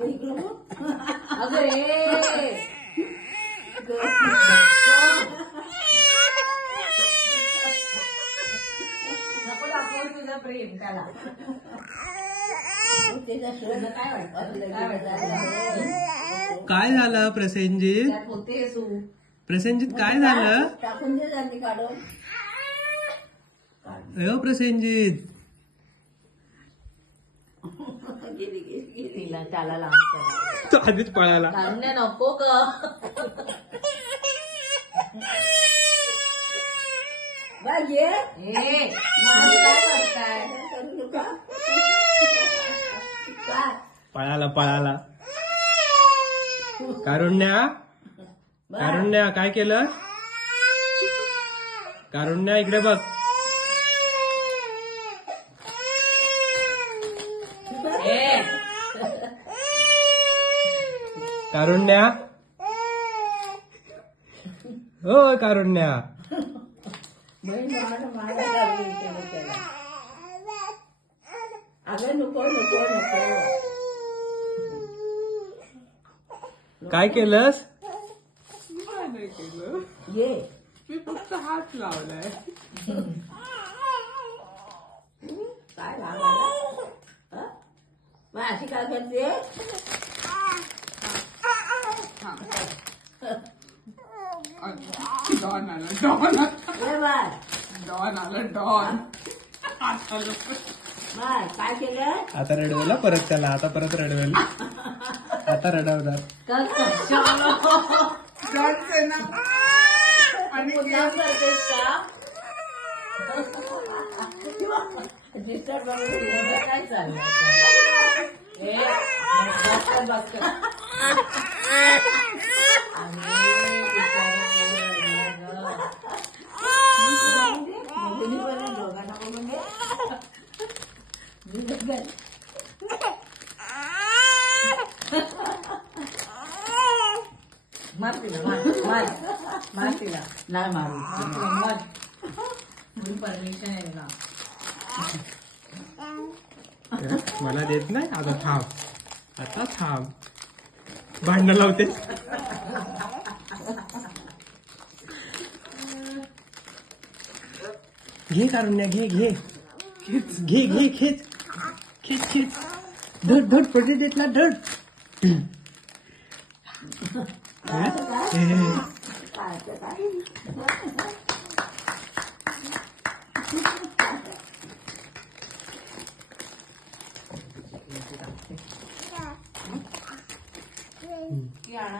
अगं रे नको दाखवू तुझं प्रेम त्याला. काय झालं प्रसेनजित? होते सू प्रसेनजित काय झालं? टाकून दे त्यांनी काढून. अयो प्रसेनजित तिला त्याला लांब तो आधीच पळाला. काढण्या नको ग. बाजे काय करताय? करू नका. पळाला पळाला. कारुण्या कारुण्या काय केलं? कारुण्या इकडे बघ. कारुण्या हो कारुण्या बहीण मारायला लागली त्याला. अगं नको नको नको. काय केलंस? ये मी फक्त हात लावलाय. काय लागायला? मग अशी काय करते? डॉन आला डॉन ये बाय डॉन आला डॉन. बाय काय केलं? आता रडवेला परत त्याला. आता परत रडवेल. आता रडवणार. डॉनचे ना आणि करतेस का? डिस्टर्ब काय चाललं? दोघांना बोलून दे. मार तिला मार मार तिला. नाही मारू. परमिशन आहे ना. मला देत नाही. आता थांब. आता थांब. भांडण लावते. घे कारुण्या घे घे घे घे खेच खेच खेच. धड धड पडे देत ना धड. की आणा